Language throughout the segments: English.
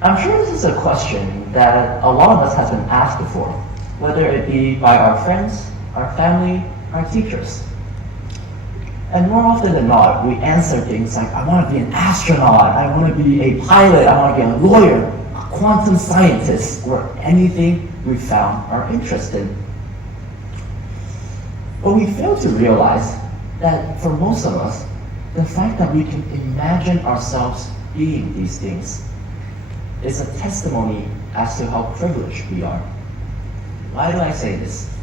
I'm sure this is a question that a lot of us has been asked before, whether it be by our friends, our family, our teachers. And more often than not, we answer things like, I want to be an astronaut, I want to be a pilot, I want to be a lawyer, a quantum scientist, or anything we found our interest in. But we fail to realize that for most of us, the fact that we can imagine ourselves being these things is a testimony as to how privileged we are. Why do I say this?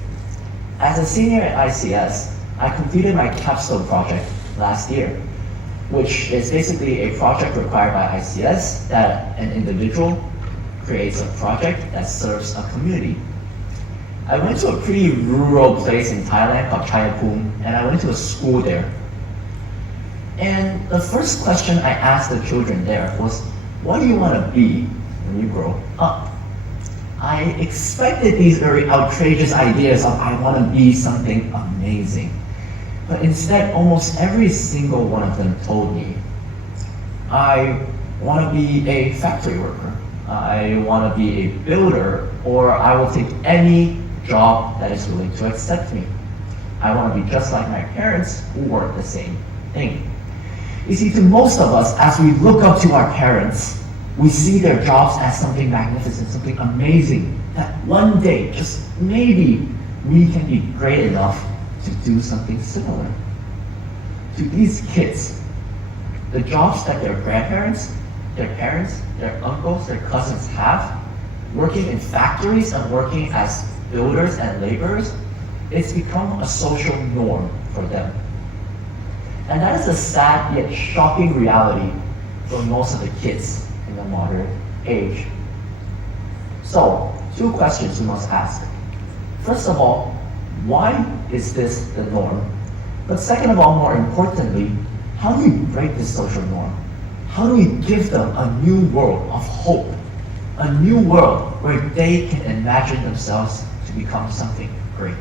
As a senior at ICS, I completed my capstone project last year, which is basically a project required by ICS that an individual creates a project that serves a community. I went to a pretty rural place in Thailand called Chayapum, and I went to a school there. And the first question I asked the children there was, what do you want to be when you grow up? I expected these very outrageous ideas of I want to be something amazing. But instead, almost every single one of them told me, I want to be a factory worker, I want to be a builder, or I will take any job that is willing to accept me. I want to be just like my parents who work the same thing. You see, to most of us, as we look up to our parents, we see their jobs as something magnificent, something amazing, that one day, just maybe, we can be great enough to do something similar. To these kids, the jobs that their grandparents, their parents, their uncles, their cousins have, working in factories and working as builders and laborers, it's become a social norm for them. And that is a sad yet shocking reality for most of the kids in the modern age. So, two questions we must ask. First of all, why is this the norm? But second of all, more importantly, how do we break this social norm? How do we give them a new world of hope? A new world where they can imagine themselves to become something great.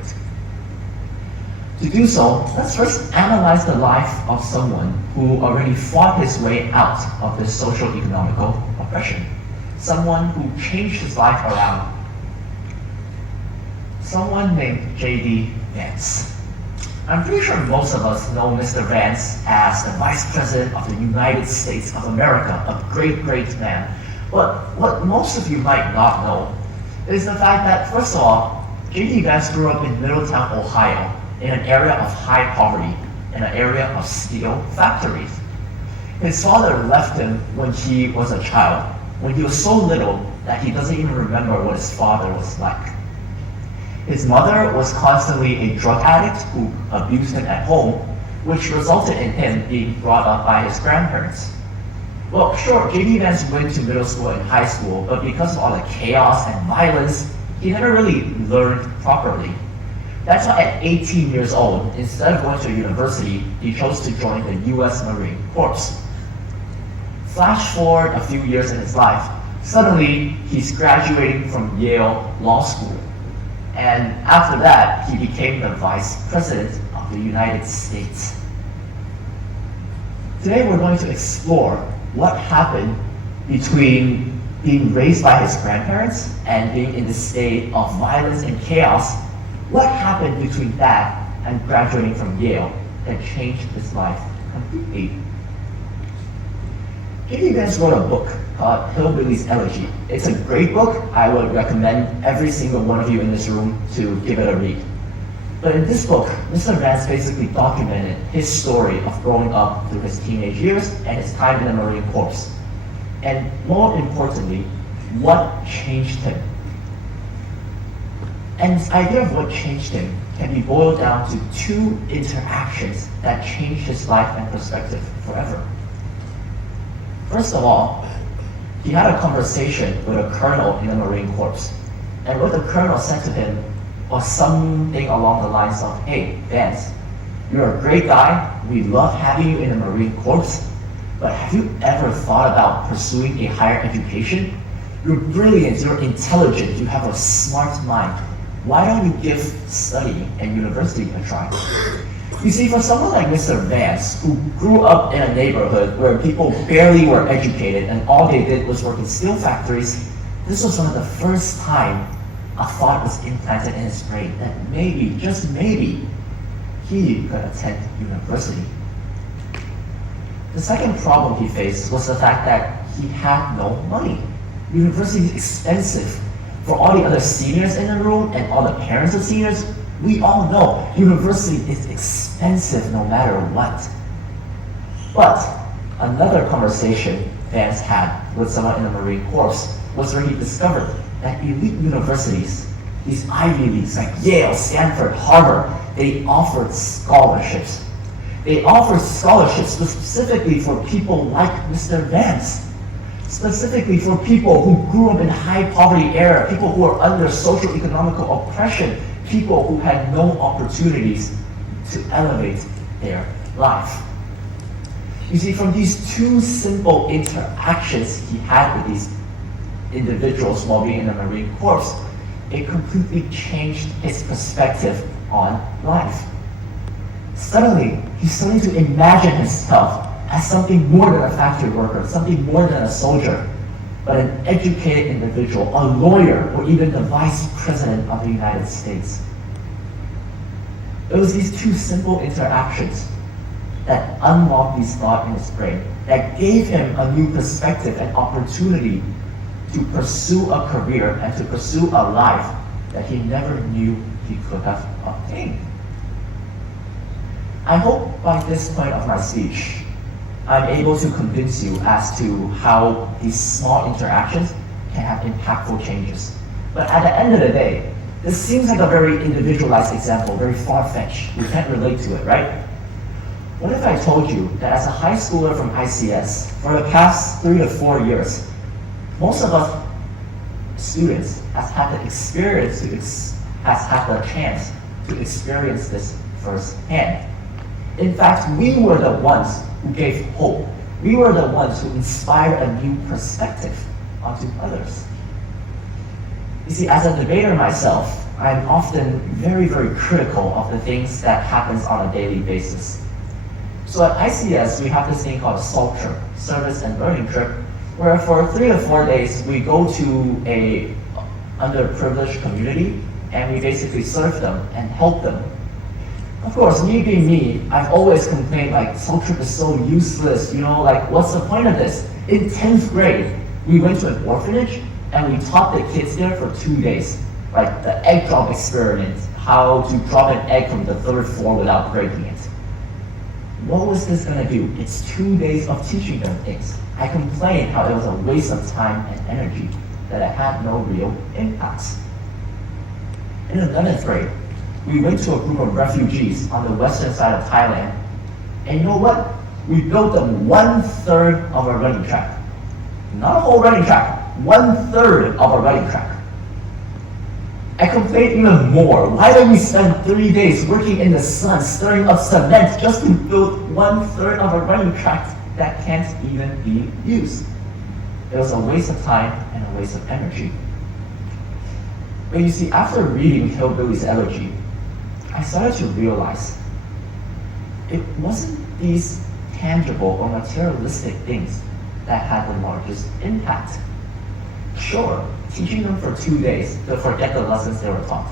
To do so, let's first analyze the life of someone who already fought his way out of this social economical oppression. Someone who changed his life around. Someone named J.D. Vance. I'm pretty sure most of us know Mr. Vance as the Vice President of the United States of America, a great, great man. But what most of you might not know is the fact that, first of all, J.D. Vance grew up in Middletown, Ohio, in an area of high poverty, in an area of steel factories. His father left him when he was a child, when he was so little that he doesn't even remember what his father was like. His mother was constantly a drug addict who abused him at home, which resulted in him being brought up by his grandparents. Well, sure, J.D. Vance went to middle school and high school, but because of all the chaos and violence, he never really learned properly. That's why at 18 years old, instead of going to a university, he chose to join the US Marine Corps. Flash forward a few years in his life, suddenly he's graduating from Yale Law School. And after that, he became the Vice President of the United States. Today we're going to explore what happened between being raised by his grandparents and being in the state of violence and chaos. What happened between that and graduating from Yale that changed his life completely? J.D. Vance wrote a book called Hillbilly's Elegy. It's a great book. I would recommend every single one of you in this room to give it a read. But in this book, Mr. Vance basically documented his story of growing up through his teenage years and his time in the Marine Corps. And more importantly, what changed him. And this idea of what changed him can be boiled down to two interactions that changed his life and perspective forever. First of all, he had a conversation with a colonel in the Marine Corps. And what the colonel said to him was something along the lines of, hey, Vance, you're a great guy, we love having you in the Marine Corps, but have you ever thought about pursuing a higher education? You're brilliant, you're intelligent, you have a smart mind. Why don't you give study and university a try? You see, for someone like Mr. Vance, who grew up in a neighborhood where people barely were educated and all they did was work in steel factories, this was one of the first time a thought was implanted in his brain that maybe, just maybe, he could attend university. The second problem he faced was the fact that he had no money. University is expensive. For all the other seniors in the room and all the parents of seniors, we all know university is expensive no matter what. But another conversation Vance had with someone in the Marine Corps was where he discovered that elite universities, these Ivy Leagues like Yale, Stanford, Harvard, they offered scholarships. They offered scholarships specifically for people like Mr. Vance, specifically for people who grew up in high poverty era, people who are under social economical oppression, people who had no opportunities to elevate their life. You see, from these two simple interactions he had with these individuals while being in the Marine Corps, it completely changed his perspective on life. Suddenly, he's starting to imagine himself as something more than a factory worker, something more than a soldier, but an educated individual, a lawyer, or even the vice president of the United States. It was these two simple interactions that unlocked these thoughts in his brain, that gave him a new perspective and opportunity to pursue a career and to pursue a life that he never knew he could have obtained. I hope by this point of my speech, I'm able to convince you as to how these small interactions can have impactful changes. But at the end of the day, this seems like a very individualized example, very far-fetched. We can't relate to it, right? What if I told you that as a high schooler from ICS, for the past 3 to 4 years, most of us students has had the experience, has had the chance to experience this firsthand. In fact, we were the ones who gave hope. We were the ones who inspired a new perspective onto others. You see, as a debater myself, I'm often very, very critical of the things that happens on a daily basis. So at ICS, we have this thing called a SALT trip, Service and Learning Trip, where for 3 to 4 days, we go to a underprivileged community and we basically serve them and help them. Of course, me being me, I've always complained like, SALT trip is so useless, like what's the point of this? In 10th grade, we went to an orphanage and we taught the kids there for 2 days, like the egg drop experiment, how to drop an egg from the 3rd floor without breaking it. What was this gonna do? It's 2 days of teaching them things. I complained how it was a waste of time and energy, that it had no real impacts. In 11th grade, we went to a group of refugees on the western side of Thailand, and you know what? We built them 1/3 of a running track. Not a whole running track, 1/3 of a running track. I complained even more. Why don't we spend 3 days working in the sun, stirring up cement just to build 1/3 of a running track that can't even be used? It was a waste of time and a waste of energy. But you see, after reading Hillbilly's Elegy, I started to realize it wasn't these tangible or materialistic things that had the largest impact. Sure, teaching them for 2 days to forget the lessons they were taught.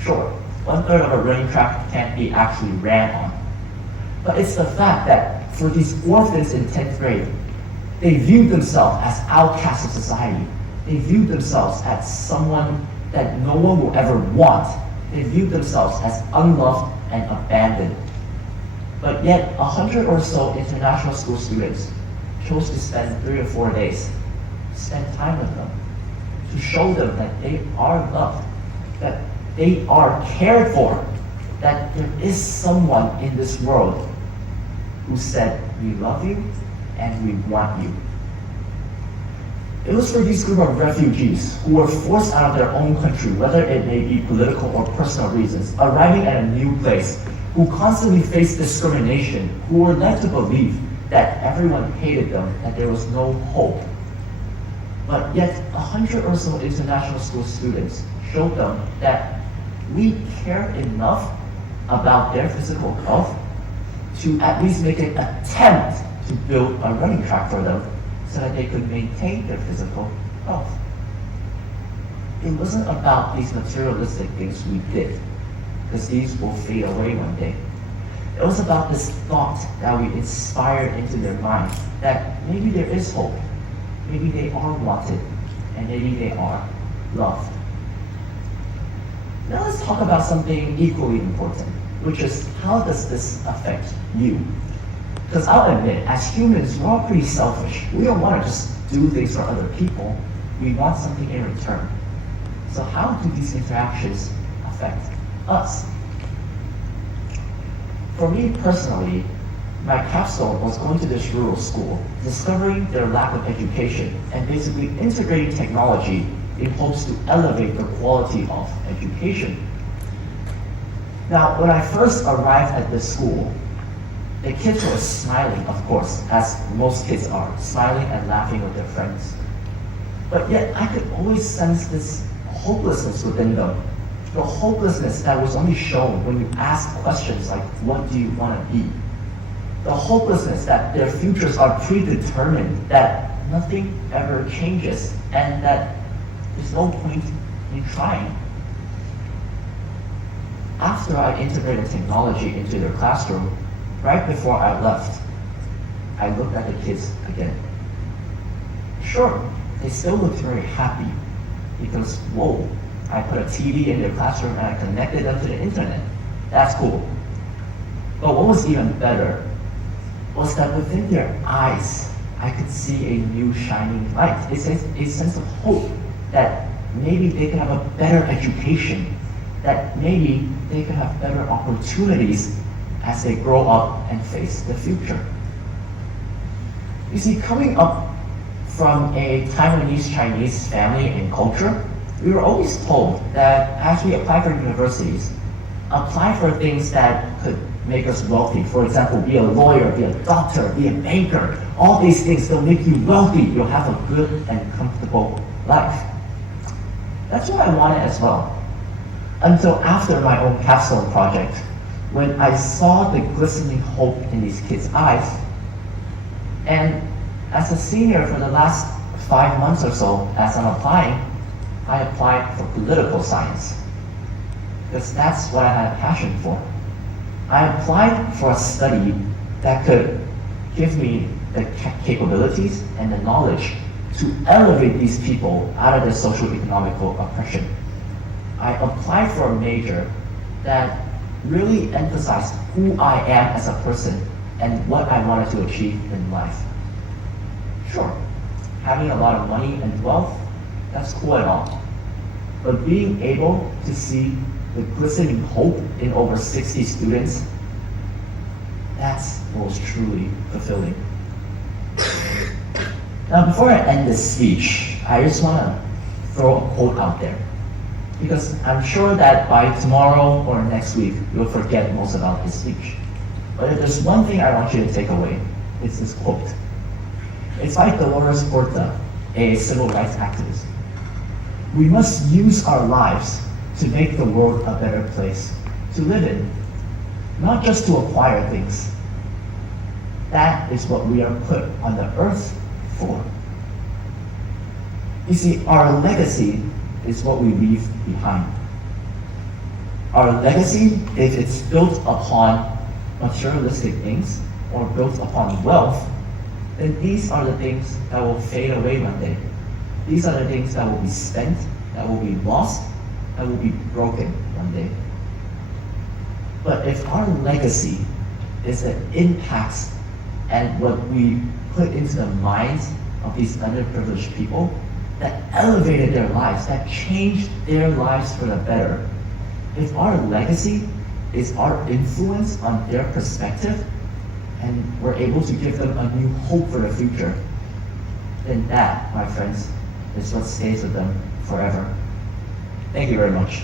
Sure, 1/3 of a running track can't be actually ran on. But it's the fact that for these orphans in 10th grade, they viewed themselves as outcasts of society. They viewed themselves as someone that no one will ever want. They viewed themselves as unloved and abandoned. But yet, 100 or so international school students chose to spend 3 to 4 days, spend time with them, to show them that they are loved, that they are cared for, that there is someone in this world who said, we love you and we want you. It was for these group of refugees who were forced out of their own country, whether it may be political or personal reasons, arriving at a new place, who constantly faced discrimination, who were led to believe that everyone hated them, that there was no hope. But yet, 100 or so international school students showed them that we care enough about their physical health to at least make an attempt to build a running track for them so that they could maintain their physical health. It wasn't about these materialistic things we did, because these will fade away one day. It was about this thought that we inspired into their minds that maybe there is hope, maybe they are wanted, and maybe they are loved. Now let's talk about something equally important, which is how does this affect you? Because I'll admit, as humans, we're all pretty selfish. We don't want to just do things for other people. We want something in return. So how do these interactions affect us? For me personally, my capstone was going to this rural school, discovering their lack of education, and basically integrating technology in hopes to elevate the quality of education. Now, when I first arrived at this school, the kids were smiling, of course, as most kids are, smiling and laughing with their friends. But yet, I could always sense this hopelessness within them. The hopelessness that was only shown when you ask questions like, what do you want to be? The hopelessness that their futures are predetermined, that nothing ever changes, and that there's no point in trying. After I integrated technology into their classroom, right before I left, I looked at the kids again. Sure, they still looked very happy because, whoa, I put a TV in their classroom and I connected them to the internet. That's cool. But what was even better was that within their eyes, I could see a new shining light. A sense of hope that maybe they could have a better education, that maybe they could have better opportunities as they grow up and face the future. You see, coming up from a Taiwanese Chinese family and culture, we were always told that as we apply for universities, apply for things that could make us wealthy. For example, be a lawyer, be a doctor, be a banker. All these things, they'll make you wealthy. You'll have a good and comfortable life. That's what I wanted as well. Until after my own capstone project, when I saw the glistening hope in these kids' eyes. And as a senior for the last 5 months or so, as I'm applying, I applied for political science, because that's what I had a passion for. I applied for a study that could give me the capabilities and the knowledge to elevate these people out of their socio-economical oppression. I applied for a major that really emphasized who I am as a person and what I wanted to achieve in life. Sure, having a lot of money and wealth, that's cool and all. But being able to see the glistening hope in over 60 students, that's what was truly fulfilling. Now, before I end this speech, I just want to throw a quote out there, because I'm sure that by tomorrow or next week, you'll forget most about this speech. But if there's one thing I want you to take away, it's this quote. It's by Dolores Huerta, a civil rights activist. We must use our lives to make the world a better place to live in, not just to acquire things. That is what we are put on the earth for. You see, our legacy is what we leave behind. Our legacy, if it's built upon materialistic things or built upon wealth, then these are the things that will fade away one day. These are the things that will be spent, that will be lost, that will be broken one day. But if our legacy is the impacts and what we put into the minds of these underprivileged people that elevated their lives, that changed their lives for the better, if our legacy is our influence on their perspective, and we're able to give them a new hope for the future, then that, my friends, is what stays with them forever. Thank you very much.